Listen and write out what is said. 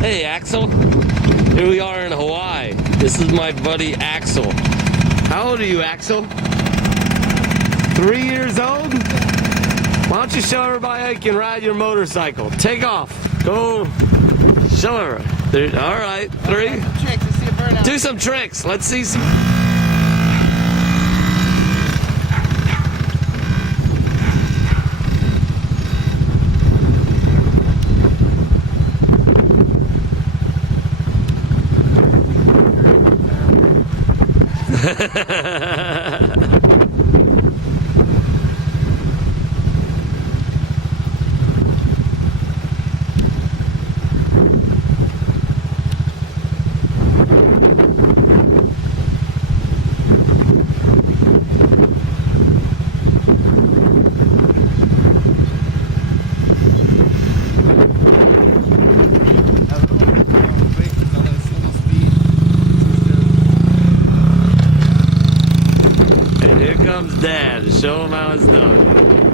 Hey, Axel. Here we are in Hawaii. This is my buddy Axel. How old are you, Axel? 3 years old? Why don't you show everybody how you can ride your motorcycle? Take off. Go. Show her. All right. 3. Do some tricks. Let's see some. Comes Dad to show him how it's done.